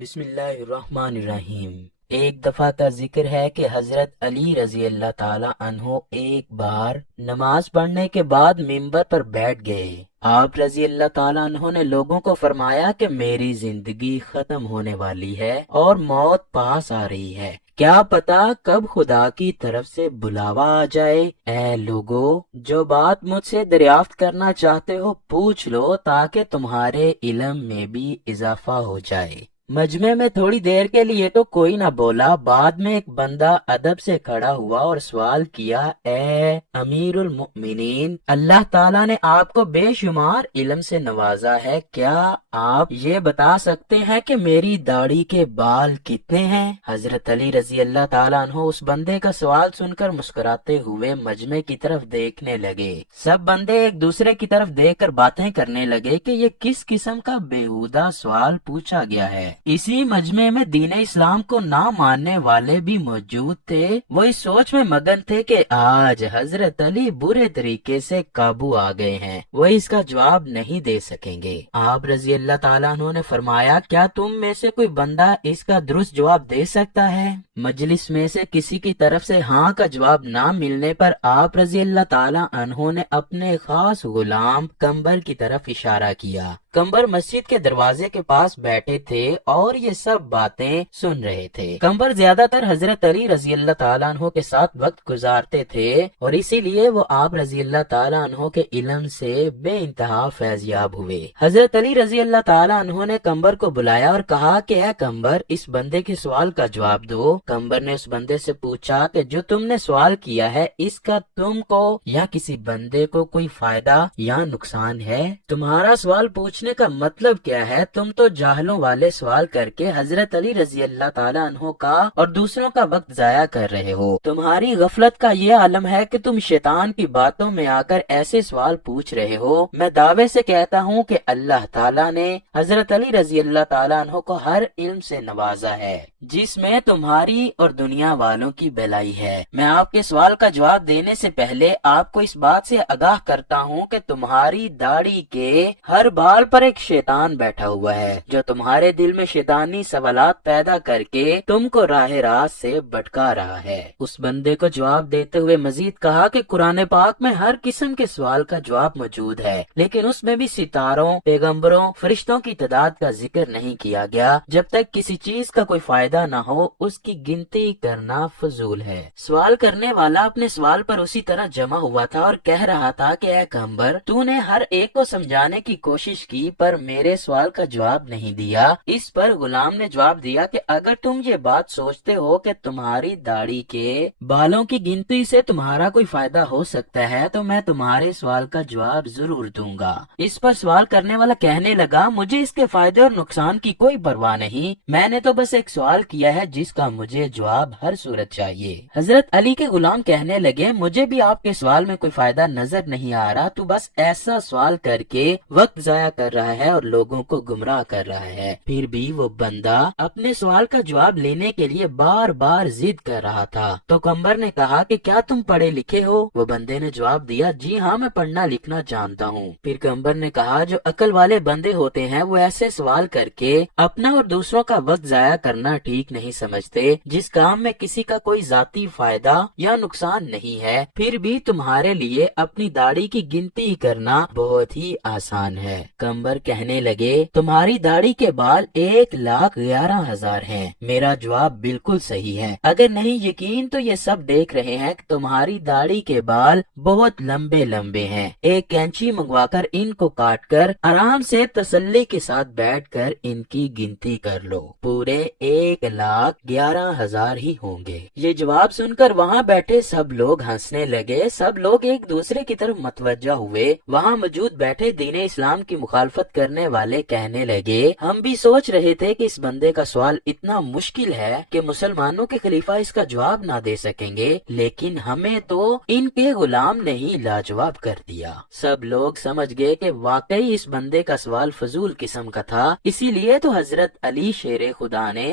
بسم اللہ الرحمن الرحیم۔ ایک دفعہ کا ذکر ہے کہ حضرت علی رضی اللہ تعالی عنہ ایک بار نماز پڑھنے کے بعد ممبر پر بیٹھ گئے۔ آپ رضی اللہ تعالیٰ عنہ نے لوگوں کو فرمایا کہ میری زندگی ختم ہونے والی ہے اور موت پاس آ رہی ہے، کیا پتا کب خدا کی طرف سے بلاوا آ جائے۔ اے لوگو، جو بات مجھ سے دریافت کرنا چاہتے ہو پوچھ لو تاکہ تمہارے علم میں بھی اضافہ ہو جائے۔ مجمع میں تھوڑی دیر کے لیے تو کوئی نہ بولا، بعد میں ایک بندہ ادب سے کھڑا ہوا اور سوال کیا، اے امیر المؤمنین، اللہ تعالیٰ نے آپ کو بے شمار علم سے نوازا ہے، کیا آپ یہ بتا سکتے ہیں کہ میری داڑھی کے بال کتنے ہیں؟ حضرت علی رضی اللہ تعالیٰ عنہ اس بندے کا سوال سن کر مسکراتے ہوئے مجمع کی طرف دیکھنے لگے۔ سب بندے ایک دوسرے کی طرف دیکھ کر باتیں کرنے لگے کہ یہ کس قسم کا بیہودہ سوال پوچھا گیا ہے۔ اسی مجمع میں دین اسلام کو نہ ماننے والے بھی موجود تھے۔ وہ اس سوچ میں مگن تھے کہ آج حضرت علی برے طریقے سے قابو آ گئے ہیں، وہ اس کا جواب نہیں دے سکیں گے۔ آپ رضی اللہ تعالیٰ عنہ نے فرمایا، کیا تم میں سے کوئی بندہ اس کا درست جواب دے سکتا ہے؟ مجلس میں سے کسی کی طرف سے ہاں کا جواب نہ ملنے پر آپ رضی اللہ تعالیٰ عنہ نے اپنے خاص غلام قمبر کی طرف اشارہ کیا۔ قمبر مسجد کے دروازے کے پاس بیٹھے تھے اور یہ سب باتیں سن رہے تھے۔ قمبر زیادہ تر حضرت علی رضی اللہ تعالیٰ عنہ کے ساتھ وقت گزارتے تھے اور اسی لیے وہ آپ رضی اللہ تعالیٰ عنہ کے علم سے بے انتہا فیض یاب ہوئے۔ حضرت علی رضی اللہ تعالیٰ عنہ نے قمبر کو بلایا اور کہا کہ اے قمبر، اس بندے کے سوال کا جواب دو۔ قمبر نے اس بندے سے پوچھا کہ جو تم نے سوال کیا ہے اس کا تم کو یا کسی بندے کو کوئی فائدہ یا نقصان ہے؟ تمہارا سوال پوچھنے کا مطلب کیا ہے؟ تم تو جاہلوں والے سوال کر کے حضرت علی رضی اللہ تعالیٰ عنہ کا اور دوسروں کا وقت ضائع کر رہے ہو۔ تمہاری غفلت کا یہ عالم ہے کہ تم شیطان کی باتوں میں آ کر ایسے سوال پوچھ رہے ہو۔ میں دعوے سے کہتا ہوں کہ اللہ تعالیٰ نے حضرت علی رضی اللہ تعالیٰ عنہ کو ہر علم سے نوازا ہے جس میں تمہاری اور دنیا والوں کی بھلائی ہے۔ میں آپ کے سوال کا جواب دینے سے پہلے آپ کو اس بات سے آگاہ کرتا ہوں کہ تمہاری داڑھی کے ہر بال پر ایک شیطان بیٹھا ہوا ہے جو تمہارے دل میں شیطانی سوالات پیدا کر کے تم کو راہ راست سے بھٹکا رہا ہے۔ اس بندے کو جواب دیتے ہوئے مزید کہا کہ قرآن پاک میں ہر قسم کے سوال کا جواب موجود ہے، لیکن اس میں بھی ستاروں، پیغمبروں، فرشتوں کی تعداد کا ذکر نہیں کیا گیا۔ جب تک کسی چیز کا کوئی فائدہ نہ ہو اس کی گنتی کرنا فضول ہے۔ سوال کرنے والا اپنے سوال پر اسی طرح جمع ہوا تھا اور کہہ رہا تھا کہ اے قمبر، تو نے ہر ایک کو سمجھانے کی کوشش کی پر میرے سوال کا جواب نہیں دیا۔ اس پر غلام نے جواب دیا کہ اگر تم یہ بات سوچتے ہو کہ تمہاری داڑھی کے بالوں کی گنتی سے تمہارا کوئی فائدہ ہو سکتا ہے تو میں تمہارے سوال کا جواب ضرور دوں گا۔ اس پر سوال کرنے والا کہنے لگا، مجھے اس کے فائدے اور نقصان کی کوئی پرواہ نہیں، میں نے تو بس ایک سوال کیا ہے جس کا مجھے جواب ہر صورت چاہیے۔ حضرت علی کے غلام کہنے لگے، مجھے بھی آپ کے سوال میں کوئی فائدہ نظر نہیں آ رہا، تو بس ایسا سوال کر کے وقت ضائع کر رہا ہے اور لوگوں کو گمراہ کر رہا ہے۔ پھر بھی وہ بندہ اپنے سوال کا جواب لینے کے لیے بار بار ضد کر رہا تھا۔ تو قمبر نے کہا کہ کیا تم پڑھے لکھے ہو؟ وہ بندے نے جواب دیا، جی ہاں میں پڑھنا لکھنا جانتا ہوں۔ پھر قمبر نے کہا، جو عقل والے بندے ہوتے ہیں وہ ایسے سوال کر کے اپنا اور دوسروں کا وقت ضائع کرنا ٹھیک نہیں سمجھتے جس کام میں کسی کا کوئی ذاتی فائدہ یا نقصان نہیں ہے۔ پھر بھی تمہارے لیے اپنی داڑھی کی گنتی کرنا بہت ہی آسان ہے۔ قمبر کہنے لگے، تمہاری داڑھی کے بال 1,11,000 ہیں۔ میرا جواب بالکل صحیح ہے۔ اگر نہیں یقین تو یہ سب دیکھ رہے ہیں کہ تمہاری داڑھی کے بال بہت لمبے لمبے ہیں۔ ایک کینچی منگوا کر ان کو کاٹ کر آرام سے تسلی کے ساتھ بیٹھ کر ان کی گنتی کر لو، پورے 1,11,000 ہی ہوں گے۔ یہ جواب سن کر وہاں بیٹھے سب لوگ ہنسنے لگے۔ سب لوگ ایک دوسرے کی طرف متوجہ ہوئے۔ وہاں موجود بیٹھے دین اسلام کی مخالفت کرنے والے کہنے لگے، ہم بھی سوچ رہے تھے کہ اس بندے کا سوال اتنا مشکل ہے کہ مسلمانوں کے خلیفہ اس کا جواب نہ دے سکیں گے، لیکن ہمیں تو ان کے غلام نے ہی لاجواب کر دیا۔ سب لوگ سمجھ گئے کہ واقعی اس بندے کا سوال فضول قسم کا تھا، اسی لیے تو حضرت علی شیر خدا نے